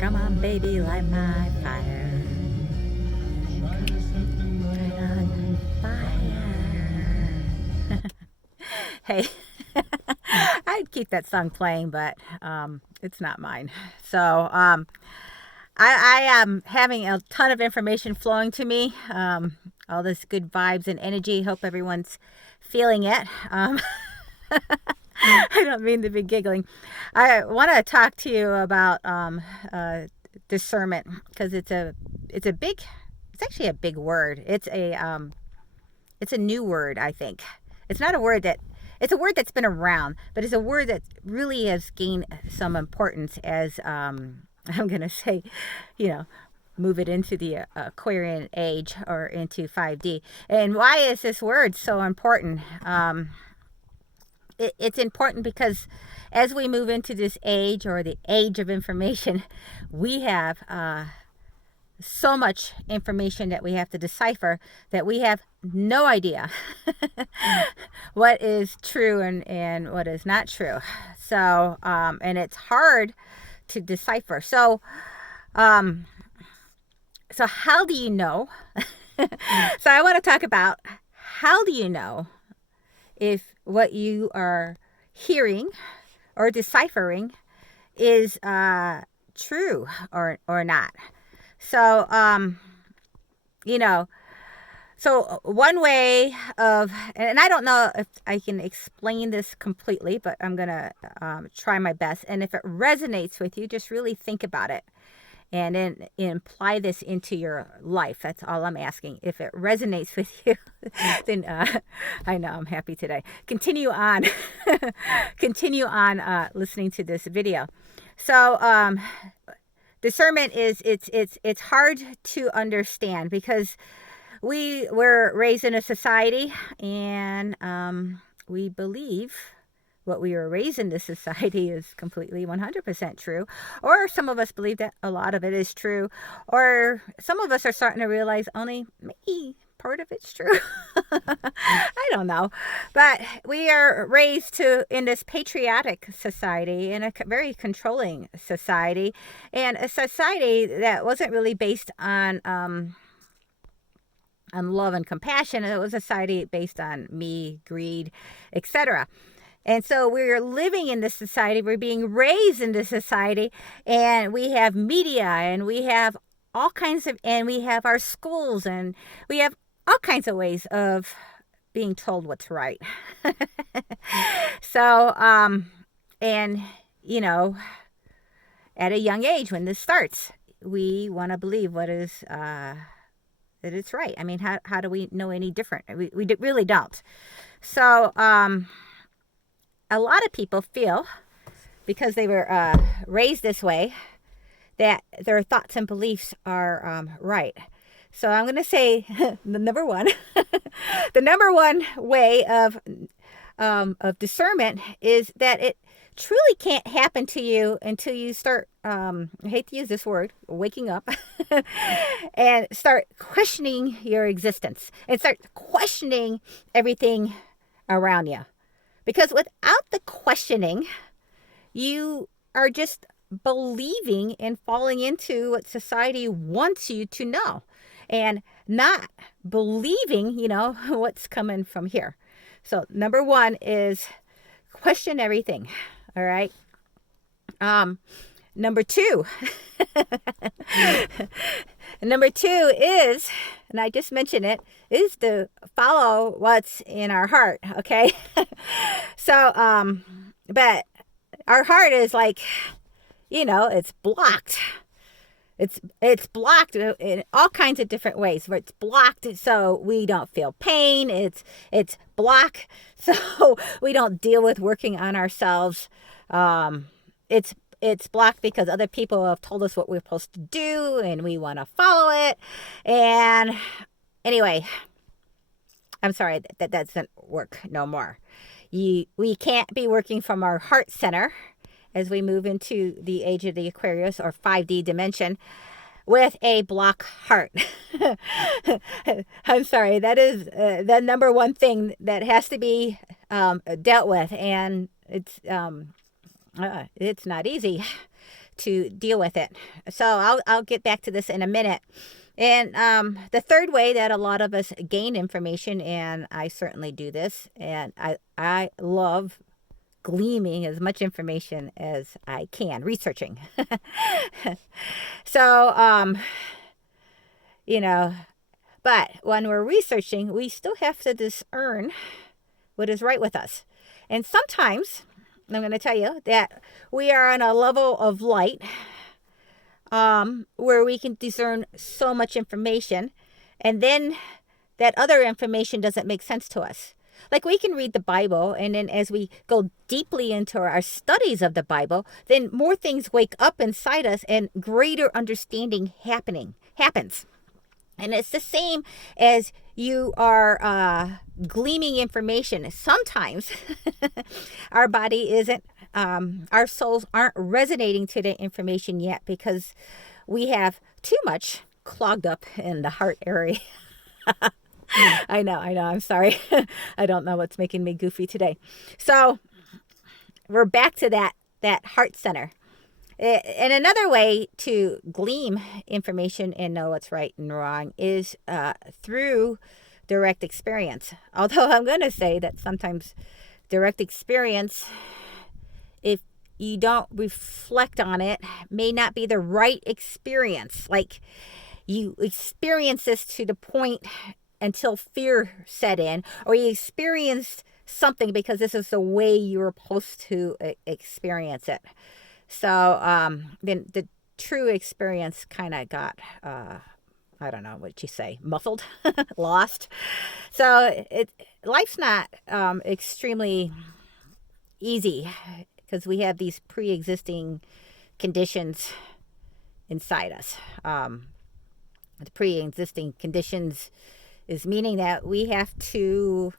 Come on, baby, light my fire. Turn on fire. Hey, I'd keep that song playing, but it's not mine. So I am having a ton of information flowing to me. All this good vibes and energy. Hope everyone's feeling it. I don't mean to be giggling. I want to talk to you about discernment because it's actually a big word. It's a new word. I think it's not a word that it's a word that's been around, but it's a word that really has gained some importance as I'm gonna say, you know, move it into the Aquarian age or into 5D. And why is this word so important? It's important because as we move into this age or the age of information, we have so much information that we have to decipher that we have no idea what is true and what is not true. So, and it's hard to decipher. So how do you know? So I want to talk about how do you know if what you are hearing or deciphering is true or not. So so one way of, and I don't know if I can explain this completely, but I'm gonna try my best. And if it resonates with you, just really think about it and then apply this into your life. That's all I'm asking. If it resonates with you, then I know I'm happy today. Continue on, continue on listening to this video. So discernment is it's hard to understand because we were raised in a society and we believe what we were raised in this society is completely 100% true. Or some of us believe that a lot of it is true. Or some of us are starting to realize only maybe part of it's true. I don't know. But we are raised in this patriotic society, in a very controlling society, and a society that wasn't really based on love and compassion. It was a society based on me, greed, etc. And so we're living in this society, we're being raised in this society, and we have media, and we have all kinds of, and we have our schools, and we have all kinds of ways of being told what's right. So, and, at a young age when this starts, we want to believe what is, that it's right. I mean, how do we know any different? We really don't. So, a lot of people feel, because they were raised this way, that their thoughts and beliefs are right. So I'm going to say the number one, the number one way of discernment is that it truly can't happen to you until you start, I hate to use this word, waking up, and start questioning your existence and start questioning everything around you. Because without the questioning, you are just believing and falling into what society wants you to know and not believing, what's coming from here. So number one is question everything. All right. Number two, number two is, and I just mentioned it, is to follow what's in our heart. Okay. So, but our heart is like, it's blocked. It's blocked in all kinds of different ways. Where it's blocked so we don't feel pain. It's blocked so we don't deal with working on ourselves. It's blocked because other people have told us what we're supposed to do and we want to follow it. And anyway, I'm sorry that doesn't work no more. We can't be working from our heart center as we move into the age of the Aquarius or 5D dimension with a block heart. I'm sorry, that is the number one thing that has to be dealt with, and it's not easy. to deal with it. So I'll get back to this in a minute. And the third way that a lot of us gain information, and I certainly do this, and I love gleaming as much information as I can, researching. So, you know, but when we're researching, we still have to discern what is right with us. And sometimes, I'm going to tell you that we are on a level of light where we can discern so much information, and then that other information doesn't make sense to us. Like, we can read the Bible, and then as we go deeply into our studies of the Bible, then more things wake up inside us and greater understanding happens. And it's the same as you are gleaming information. Sometimes our body isn't, our souls aren't resonating to the information yet because we have too much clogged up in the heart area. I know. I'm sorry. I don't know what's making me goofy today. So we're back to that heart center. And another way to glean information and know what's right and wrong is through direct experience. Although I'm going to say that sometimes direct experience, if you don't reflect on it, may not be the right experience. Like, you experience this to the point until fear set in, or you experienced something because this is the way you were supposed to experience it. So then the true experience kind of got, I don't know what you say, muffled, lost. So life's not extremely easy because we have these pre-existing conditions inside us. The pre-existing conditions is meaning that we have to,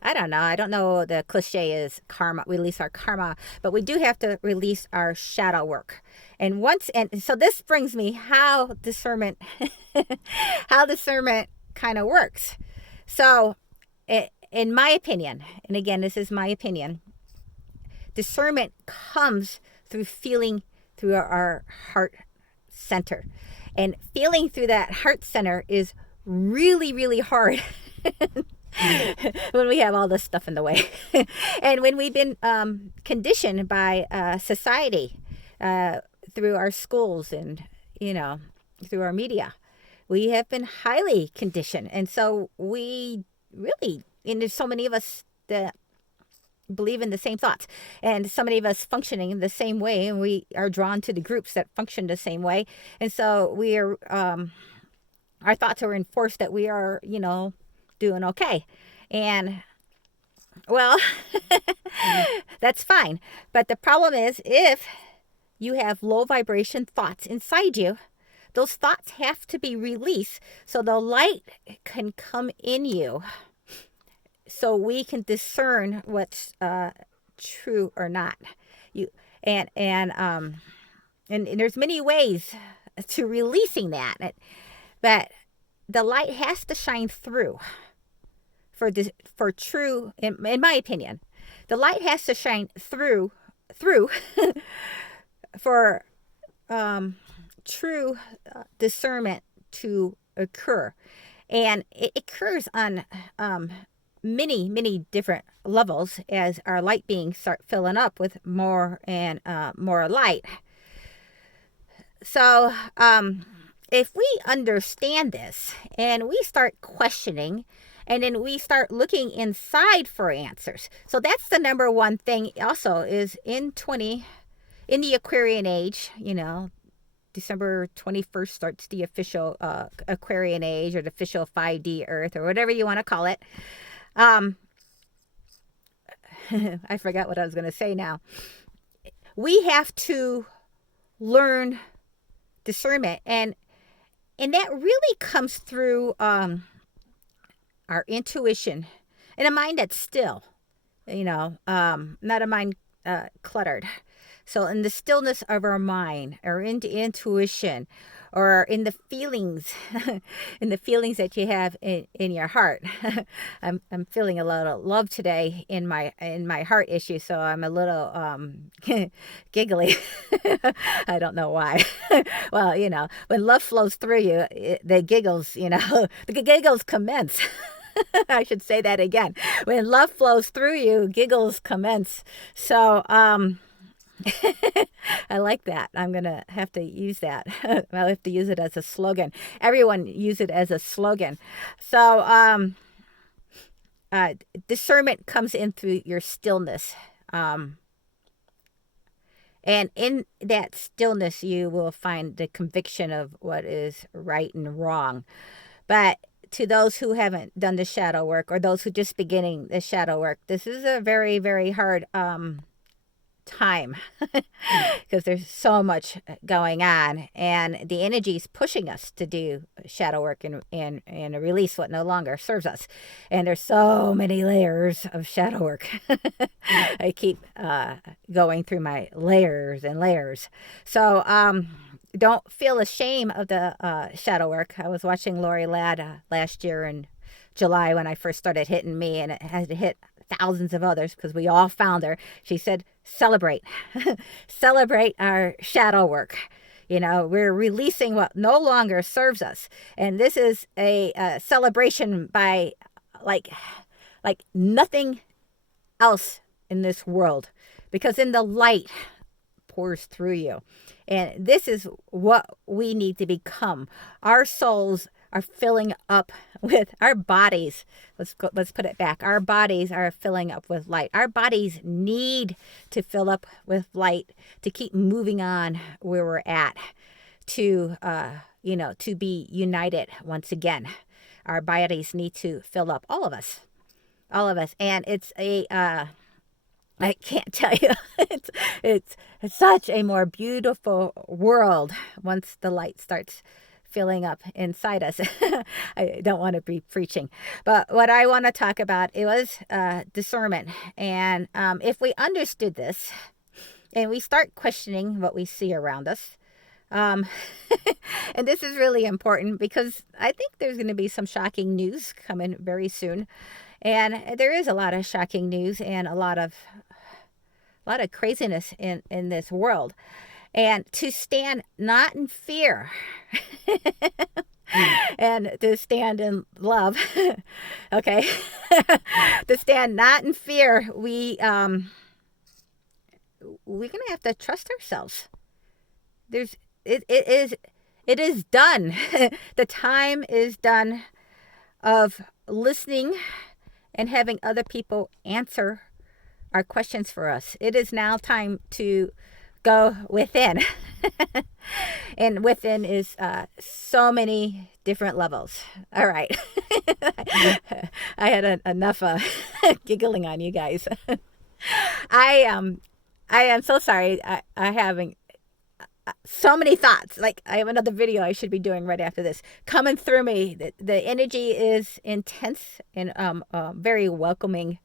I don't know, the cliche is karma, release our karma, but we do have to release our shadow work. And so this brings me how discernment kind of works. So in my opinion, and again, this is my opinion, discernment comes through feeling through our heart center. And feeling through that heart center is really, really hard when we have all this stuff in the way. And when we've been conditioned by society through our schools and, through our media, we have been highly conditioned. And so we really, and there's so many of us that believe in the same thoughts, and so many of us functioning in the same way, and we are drawn to the groups that function the same way. And so we are, our thoughts are enforced that we are, doing okay. And well, that's fine. But the problem is, if you have low vibration thoughts inside you, those thoughts have to be released so the light can come in you, so we can discern what's true or not. And there's many ways to releasing that, but the light has to shine through for true. In my opinion, the light has to shine through for true discernment to occur, and it occurs on many different levels as our light beings start filling up with more and more light. So if we understand this and we start questioning, and then we start looking inside for answers. So that's the number one thing also is in the Aquarian age, December 21st starts the official Aquarian age, or the official 5D Earth, or whatever you want to call it. I forgot what I was going to say now. We have to learn discernment, and that really comes through our intuition, and a mind that's still, not a mind cluttered. So in the stillness of our mind, or in the intuition, or in the feelings, in the feelings that you have in your heart. I'm feeling a lot of love today in my heart issue, so I'm a little giggly. I don't know why. Well, when love flows through you, the giggles, the giggles commence. I should say that again. When love flows through you, giggles commence. So, I like that. I'm going to have to use that. I'll have to use it as a slogan. Everyone use it as a slogan. So, discernment comes in through your stillness. And in that stillness, you will find the conviction of what is right and wrong. But to those who haven't done the shadow work, or those who just beginning the shadow work, this is a very, very hard time because there's so much going on, and the energy is pushing us to do shadow work and release what no longer serves us. And there's so many layers of shadow work. I keep going through my layers and layers. So don't feel ashamed of the shadow work. I was watching Lori Ladd last year in July when I first started hitting me, and it had to hit thousands of others because we all found her. She said, celebrate. Celebrate our shadow work. We're releasing what no longer serves us. And this is a celebration by like nothing else in this world, because in the light pours through you. And this is what we need to become. Our souls are filling up with our bodies. Let's put it back. Our bodies are filling up with light. Our bodies need to fill up with light to keep moving on where we're at, to to be united once again. Our bodies need to fill up, all of us. And it's I can't tell you. It's such a more beautiful world once the light starts filling up inside us. I don't want to be preaching, but what I want to talk about, it was discernment. And if we understood this and we start questioning what we see around us, and this is really important because I think there's going to be some shocking news coming very soon. And there is a lot of shocking news and a lot of craziness in this world. And to stand not in fear and to stand in love, okay? To stand not in fear, we're going to have to trust ourselves. It is done. The time is done of listening and having other people answer our questions for us. It is now time to go within. And within is so many different levels. All right. I had enough giggling on you guys. I am so sorry. I having so many thoughts. Like, I have another video I should be doing right after this coming through me. The energy is intense and very welcoming.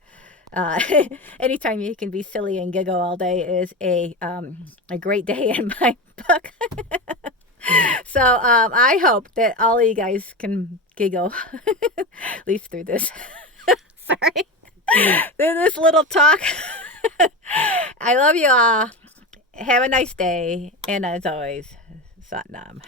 Anytime you can be silly and giggle all day is a great day in my book. So I hope that all of you guys can giggle, at least through this. Sorry. Through this little talk. I love you all. Have a nice day. And as always, Satnam.